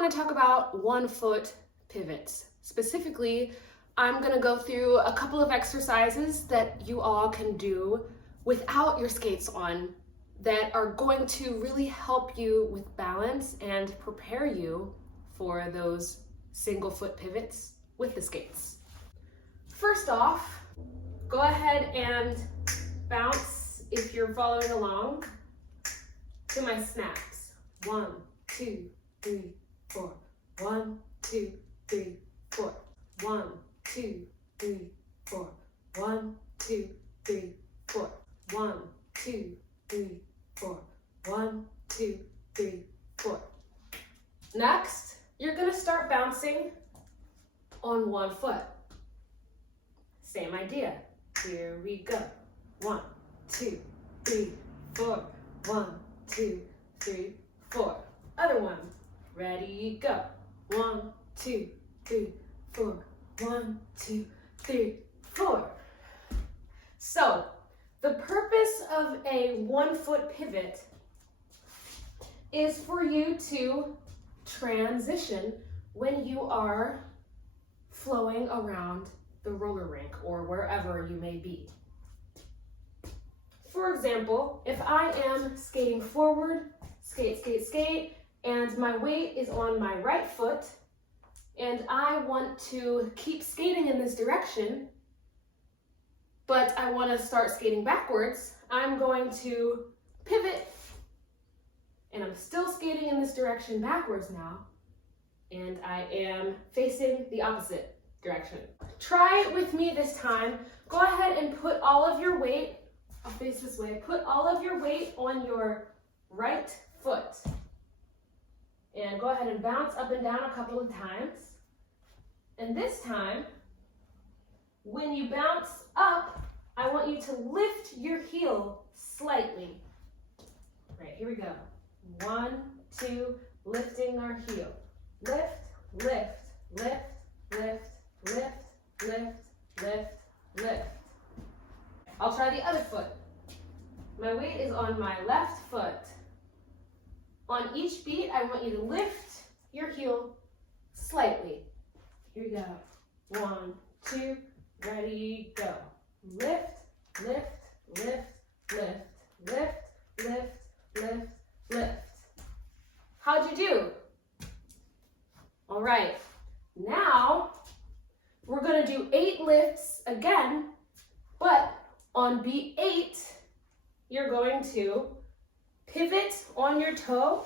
want to talk about 1 foot pivots. Specifically, I'm going to go through a couple of exercises that you all can do without your skates on that are going to really help you with balance and prepare you for those single foot pivots with the skates. First off, go ahead and bounce, if you're following along, to my snaps. 1, 2, 3, 4. 1, 2, 3, 4. 1, 2, 3, 4. 1, 2, 3, 4. 1, 2, 3, 4. 1, 2, 3, 4. Next, you're going to start bouncing on 1 foot. Same idea. Here we go. 1, 2, 3, 4. 1, 2, 3, 4. Other one. Ready, go. 1, 2, 3, 4. 1, 2, 3, 4. So, the purpose of a 1 foot pivot is for you to transition when you are flowing around the roller rink or wherever you may be. For example, if I am skating forward, skate, skate, skate, and my weight is on my right foot, and I want to keep skating in this direction, but I want to start skating backwards, I'm going to pivot, and I'm still skating in this direction backwards now, and I am facing the opposite direction. Try it with me this time. Go ahead and put all of your weight, I'll face this way, put all of your weight on your right foot. And go ahead and bounce up and down a couple of times. And this time, when you bounce up, I want you to lift your heel slightly. Right, here we go. 1, 2, lifting our heel. Lift, lift, lift, lift, lift, lift, lift, lift. I'll try the other foot. My weight is on my left foot. On each beat, I want you to lift your heel slightly. Here we go. 1, 2, ready, go. Lift, lift, lift, lift, lift, lift, lift, lift. How'd you do? All right, now we're gonna do 8 lifts again, but on beat 8, you're going to pivot on your toe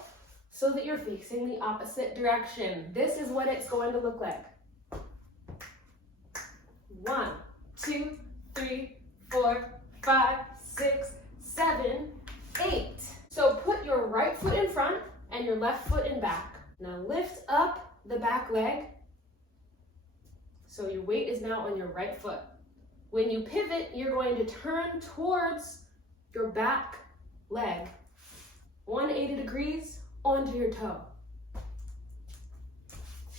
so that you're facing the opposite direction. This is what it's going to look like. 1, 2, 3, 4, 5, 6, 7, 8. So put your right foot in front and your left foot in back. Now lift up the back leg. So your weight is now on your right foot. When you pivot, you're going to turn towards your back leg, 180 degrees onto your toe.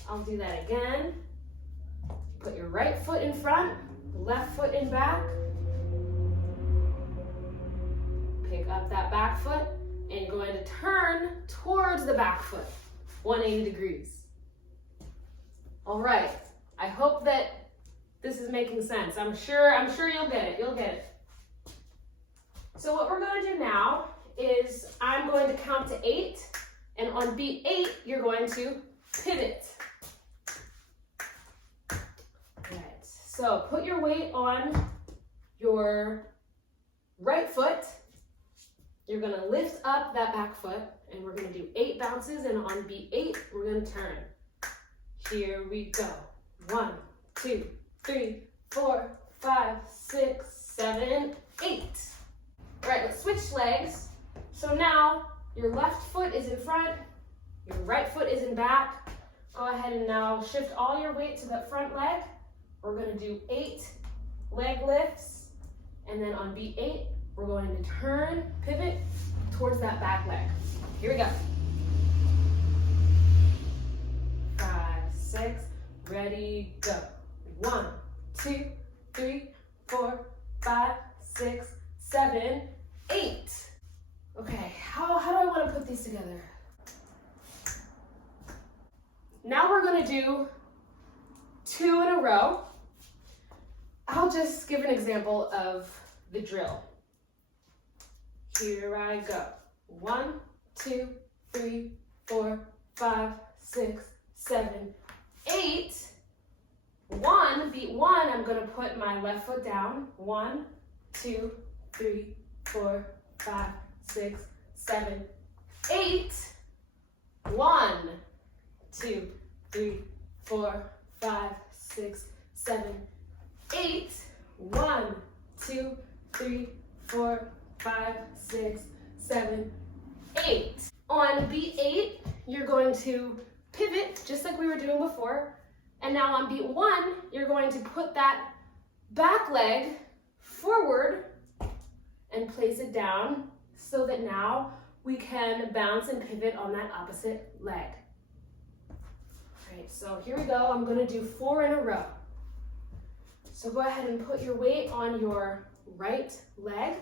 I'll do that again. Put your right foot in front, left foot in back. Pick up that back foot, and you're going to turn towards the back foot, 180 degrees. All right, I hope that this is making sense. I'm sure you'll get it. You'll get it. So what we're going to do now is I'm going to count to 8, and on beat 8, you're going to pivot. Right. So put your weight on your right foot. You're going to lift up that back foot, and we're going to do 8 bounces, and on beat 8, we're going to turn. Here we go. 1, 2, 3, 4, 5, 6, 7, 8. All right, let's switch legs. So now your left foot is in front, your right foot is in back. Go ahead and now shift all your weight to the front leg. We're going to do 8 leg lifts, and then on beat 8, we're going to turn, pivot towards that back leg. Here we go. 5, 6, ready, go. 1, 2, 3, 4, 5, 6, 7, 8. Okay, how do I want to put these together? Now we're gonna do 2 in a row. I'll just give an example of the drill. Here I go. 1, 2, 3, 4, 5, 6, 7, 8. 1, beat 1, I'm gonna put my left foot down. 1, 2, 3, 4, 5, 6, 7, 8. 1, 2, 3, 4, 5, 6, 7, 8. 1, 2, 3, 4, 5, 6, 7, 8. On beat 8, you're going to pivot just like we were doing before. And now on beat 1, you're going to put that back leg forward and place it down so that now we can bounce and pivot on that opposite leg. All right, so here we go. I'm going to do 4 in a row. So go ahead and put your weight on your right leg.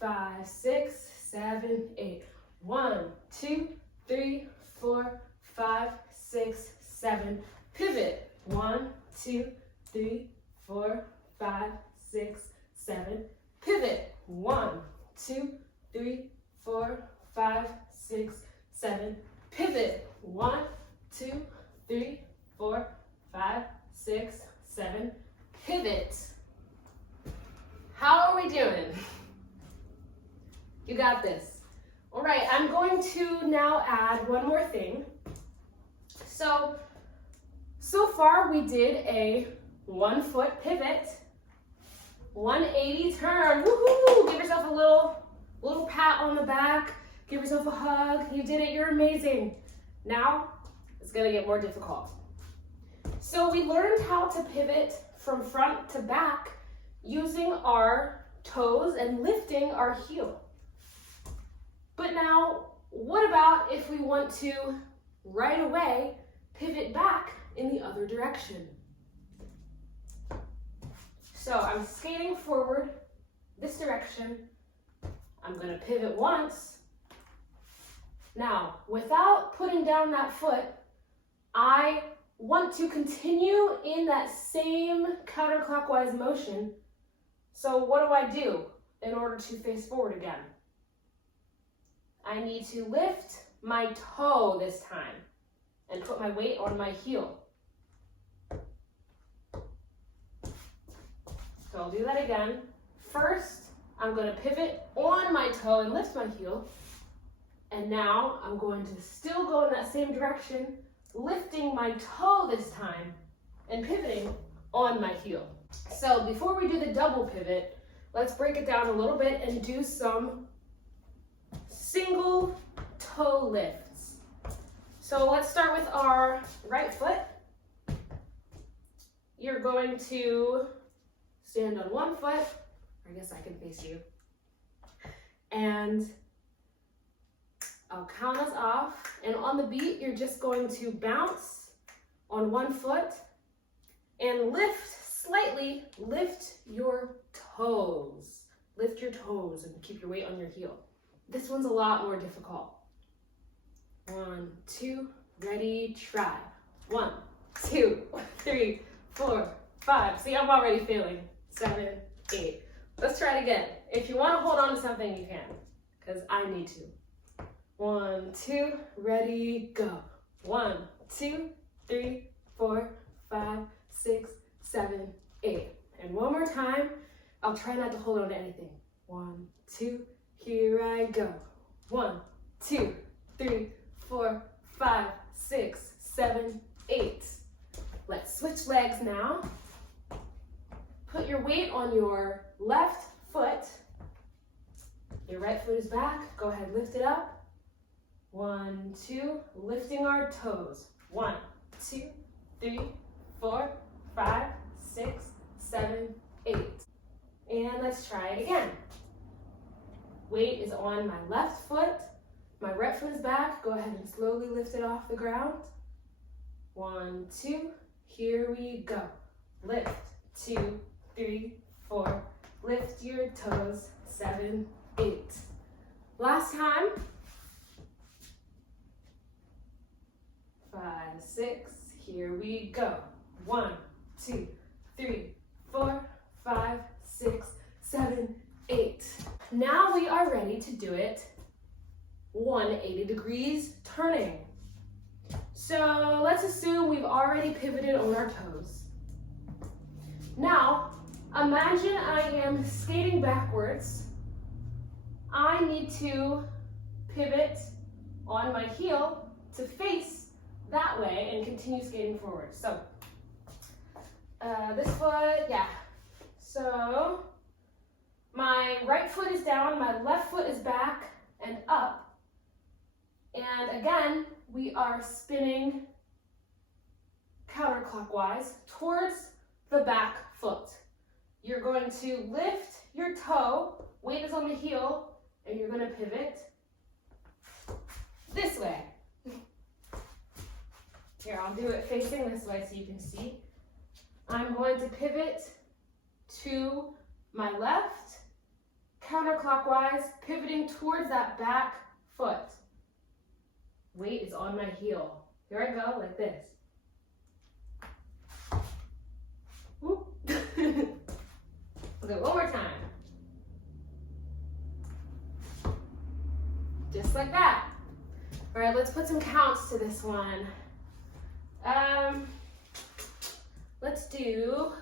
5, 6, 7, 8. 1, 2, 3, 4, 5, 6, 7. Pivot. 1, 2, 3, 4, 5, 6, 7. Pivot. 1, 2, 3, 4, 5, 6, 7. Pivot. 1, 2, 3, 4, 5, 6, 7. Pivot. How are we doing? You got this. All right, I'm going to now add one more thing. So far we did a 1 foot pivot, 180 turn. Woohoo! Give yourself a little pat on the back. Give yourself a hug. You did it. You're amazing. Now it's gonna get more difficult. So we learned how to pivot from front to back using our toes and lifting our heel. But now, what about if we want to right away pivot back in the other direction? So I'm skating forward this direction. I'm going to pivot once. Now, without putting down that foot, I want to continue in that same counterclockwise motion. So what do I do in order to face forward again? I need to lift my toe this time and put my weight on my heel. So I'll do that again. First, I'm going to pivot on my toe and lift my heel. And now I'm going to still go in that same direction, lifting my toe this time and pivoting on my heel. So before we do the double pivot, let's break it down a little bit and do some single toe lifts. So let's start with our right foot. You're going to stand on one foot. I guess I can face you. And I'll count us off. And on the beat, you're just going to bounce on one foot and slightly lift your toes. Lift your toes and keep your weight on your heel. This one's a lot more difficult. 1, 2, ready, try. 1, 2, 3, 4, 5. See, I'm already failing. 7, 8. Let's try it again. If you want to hold on to something, you can, because I need to. 1, 2, ready, go. 1, 2, 3, 4, 5, 6, 7, 8. And one more time. I'll try not to hold on to anything. 1, 2, here I go. 1, 2, 3, 4, 5, 6, 7, 8. Let's switch legs now. Put your weight on your left foot. Your right foot is back. Go ahead, lift it up. 1, 2, lifting our toes. 1, 2, 3, 4, 5, 6, 7, 8. And let's try it again. Weight is on my left foot. My right foot is back. Go ahead and slowly lift it off the ground. 1, 2, here we go. Lift, 2, 3, 4. Lift your toes, 7, 8. Last time. 5, 6. Here we go. 1, 2, 3, 4, 5, 6, 7, 8. Now we are ready to do it 180 degrees turning. So let's assume we've already pivoted on our toes. Now, imagine I am skating backwards. I need to pivot on my heel to face that way and continue skating forward. So, this foot, yeah. So, my right foot is down, my left foot is back and up. And again, we are spinning counterclockwise towards the back foot. You're going to lift your toe, weight is on the heel, and you're going to pivot this way. Here, I'll do it facing this way so you can see. I'm going to pivot to my left, counterclockwise, pivoting towards that back foot. Weight is on my heel. Here I go, like this. Whoop. Okay, one more time. Just like that. All right, let's put some counts to this one. Let's do,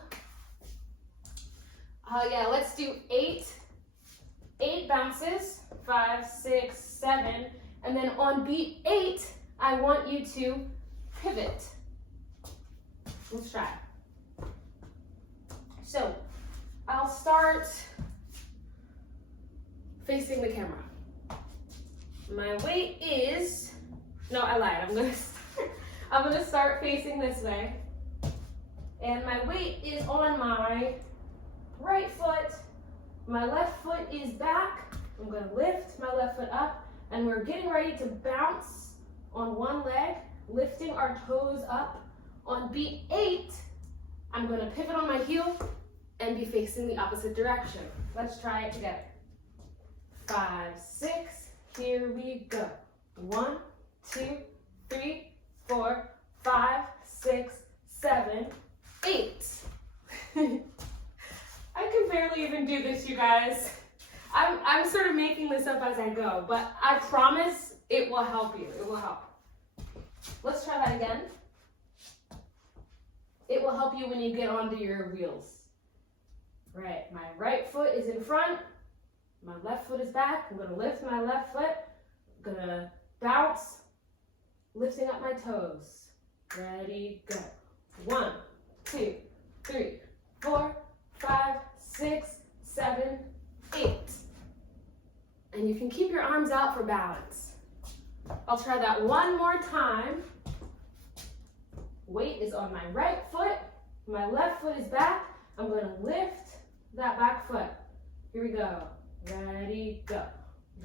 let's do 8 bounces, 5, 6, 7, and then on beat 8, I want you to pivot. Let's try. So, I'll start facing the camera. My weight is, no, I lied, I'm gonna start facing this way. And my weight is on my right foot. My left foot is back. I'm gonna lift my left foot up, and we're getting ready to bounce on one leg, lifting our toes up. On beat 8, I'm gonna pivot on my heel and be facing the opposite direction. Let's try it together. 5, 6, here we go. 1, 2, 3, 4, 5, 6, 7, 8. I can barely even do this, you guys. I'm sort of making this up as I go, but I promise it will help you. It will help. Let's try that again. It will help you when you get onto your wheels. Right, my right foot is in front, my left foot is back. I'm gonna lift my left foot, I'm gonna bounce, lifting up my toes. Ready, go. 1, 2, 3, 4, 5, 6, 7, 8. And you can keep your arms out for balance. I'll try that one more time. Weight is on my right foot, my left foot is back. I'm gonna lift that back foot. Here we go. Ready, go.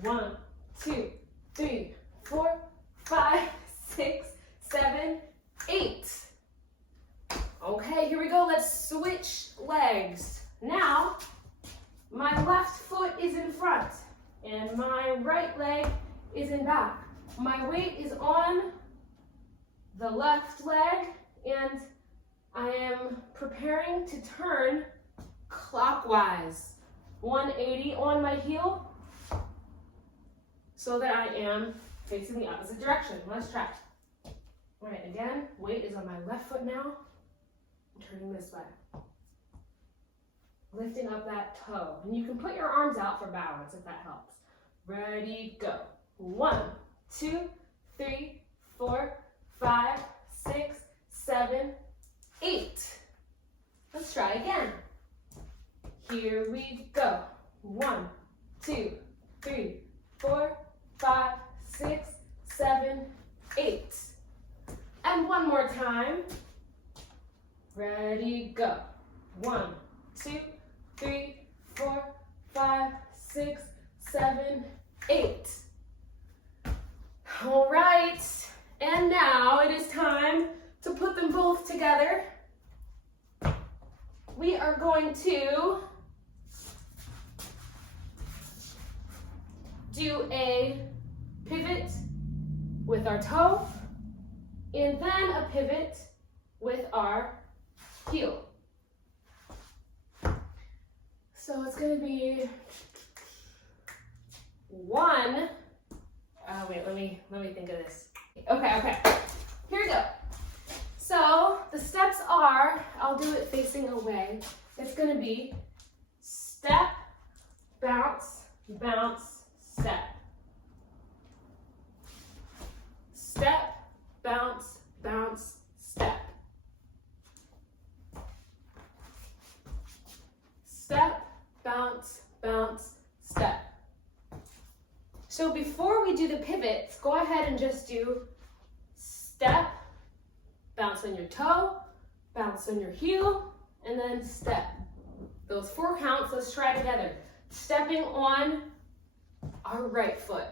1, 2, 3, 4, 5, 6, 7, 8. Okay, here we go. Let's switch legs. Now, my left foot is in front and my right leg is in back. My weight is on the left leg and I am preparing to turn clockwise. 180 on my heel so that I am facing the opposite direction. Let's try. All right, again, weight is on my left foot now. I'm turning this way. Lifting up that toe. And you can put your arms out for balance if that helps. Ready, go. 1, 2, 3, 4, 5, 6, 7, 8. Let's try again. Here we go. 1, 2, 3, 4, 5, 6, 7, 8. And one more time. Ready, go. 1, 2, 3, 4, 5, 6, 7, 8. All right, and now it is time to put them both together. We are going to do a pivot with our toe, and then a pivot with our heel. So it's going to be 1. Wait, let me think of this. Okay. Here we go. So the steps are, I'll do it facing away. It's going to be step, bounce, bounce, step. Step, bounce, bounce, step. Step, bounce, bounce, step. So before we do the pivots, go ahead and just do step, bounce on your toe, bounce on your heel, and then step. Those 4 counts, let's try together. Stepping on our right foot.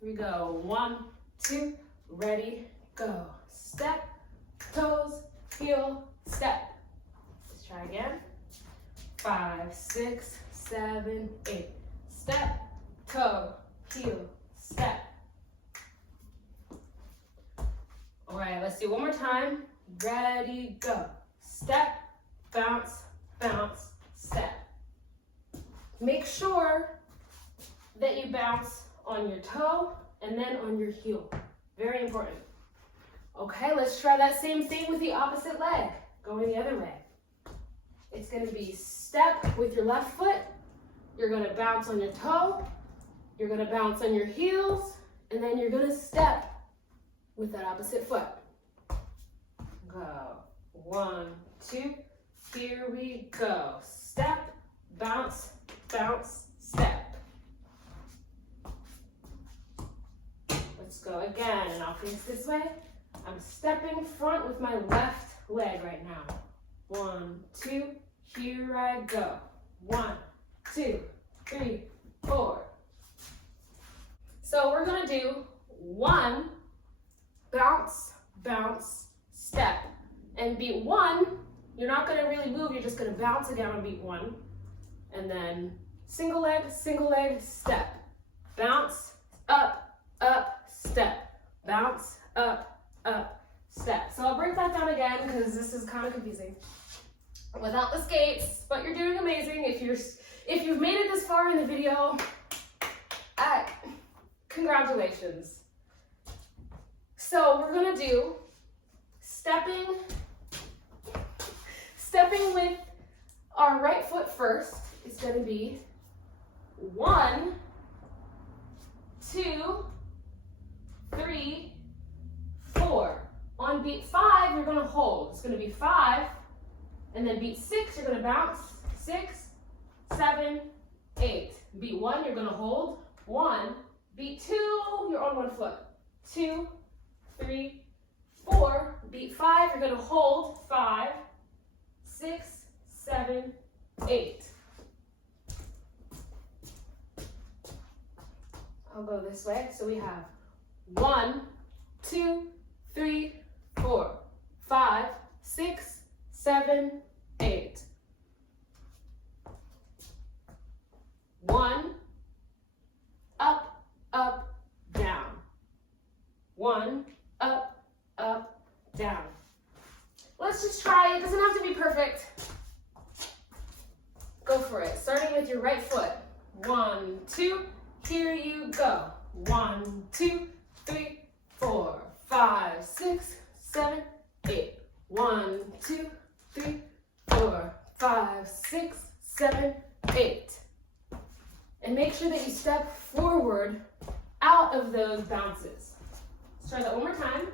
Here we go. 1, 2, ready, go. Step, toes, heel, step. Let's try again. 5, 6, 7, 8. Step, toe, heel, step. All right, let's do one more time. Ready, go. Step, bounce, bounce, step. Make sure that you bounce on your toe and then on your heel. Very important. Okay, let's try that same thing with the opposite leg, going the other way. It's going to be step with your left foot. You're going to bounce on your toe. You're going to bounce on your heels, and then you're going to step with that opposite foot. Go. 1, 2, here we go. Step, bounce, bounce, step. Let's go again, and I'll face this way. I'm stepping front with my left leg right now. 1, 2, here I go. 1, 2, 3, 4. So we're gonna do 1, bounce, bounce, step. And beat 1, you're not gonna really move, you're just gonna bounce again on beat 1. And then single leg, step. Bounce, up, up, step. Bounce, up, step. So I'll break that down again because this is kind of confusing without the skates, but you're doing amazing. If you've made it this far in the video, congratulations. So we're gonna do stepping with our right foot first. It's gonna be 1, 2, 3, 4. On beat 5, you're gonna hold. It's gonna be 5, and then beat 6, you're gonna bounce. 6, 7, 8. Beat 1, you're gonna hold. 1. Beat 2, you're on one foot. 2, 3, 4. Beat 5, you're gonna hold. 5, 6, 7, 8. I'll go this way. So we have 1, 2, 3, 4, 5, 6, 7, 8. 1, up, up, down. 1, up, up, down. Let's just try. It doesn't have to be perfect. Go for it. Starting with your right foot. 1, 2, here you go. 1, 2, 3, 4, 5, 6, 7, 8. 1, 2, 3, 4, 5, 6, 7, 8. And make sure that you step forward out of those bounces. Let's try that one more time.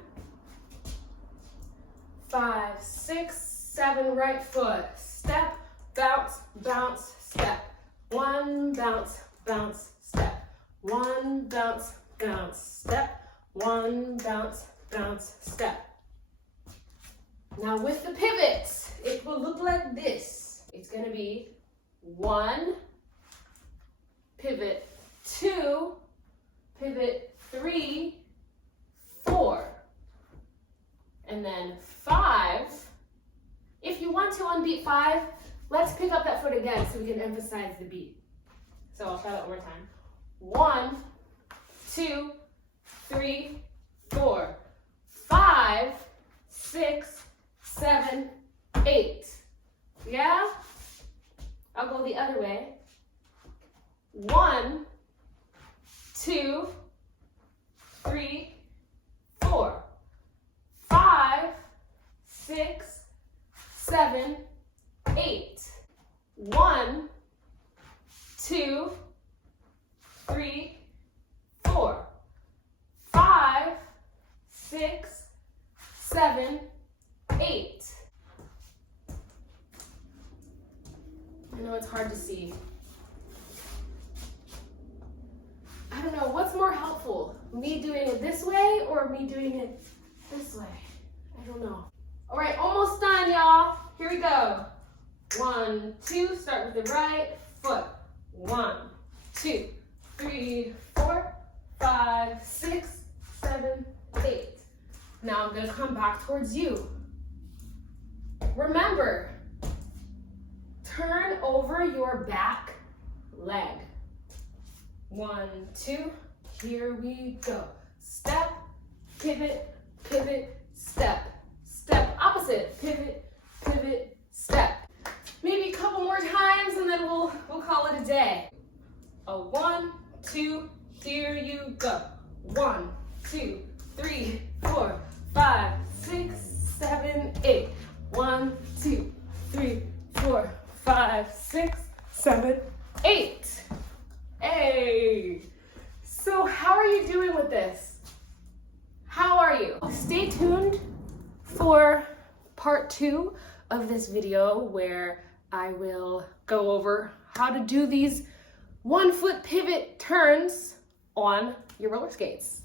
5, 6, 7, right foot. Step, bounce, bounce, step. 1, bounce, bounce, step. 1, bounce, bounce, step. 1, bounce, bounce, step. Now with the pivots, it will look like this. It's going to be 1, pivot 2, pivot 3, 4. And then 5. If you want to on beat 5, let's pick up that foot again so we can emphasize the beat. So I'll try that one more time. 1, 2, 3, 4, 5. 7, 8. I know it's hard to see. I don't know, what's more helpful? Me doing it this way or me doing it this way? I don't know. All right, almost done, y'all. Here we go. 1, 2, start with the right foot. 1, 2, 3, 4, 5, 6, 7, 8. Now I'm gonna come back towards you. Remember, turn over your back leg. 1, 2, here we go. Step, pivot, pivot, step. Step, opposite, pivot, pivot, step. Maybe a couple more times and then we'll call it a day. 1, 2, here you go. 1, 2, 3, 4, 5, 6, 7, 8. 1, 2, 3, 4, 5, 6, 7, 8. Hey! So how are you doing with this? How are you? Stay tuned for part 2 of this video where I will go over how to do these 1-foot pivot turns on your roller skates.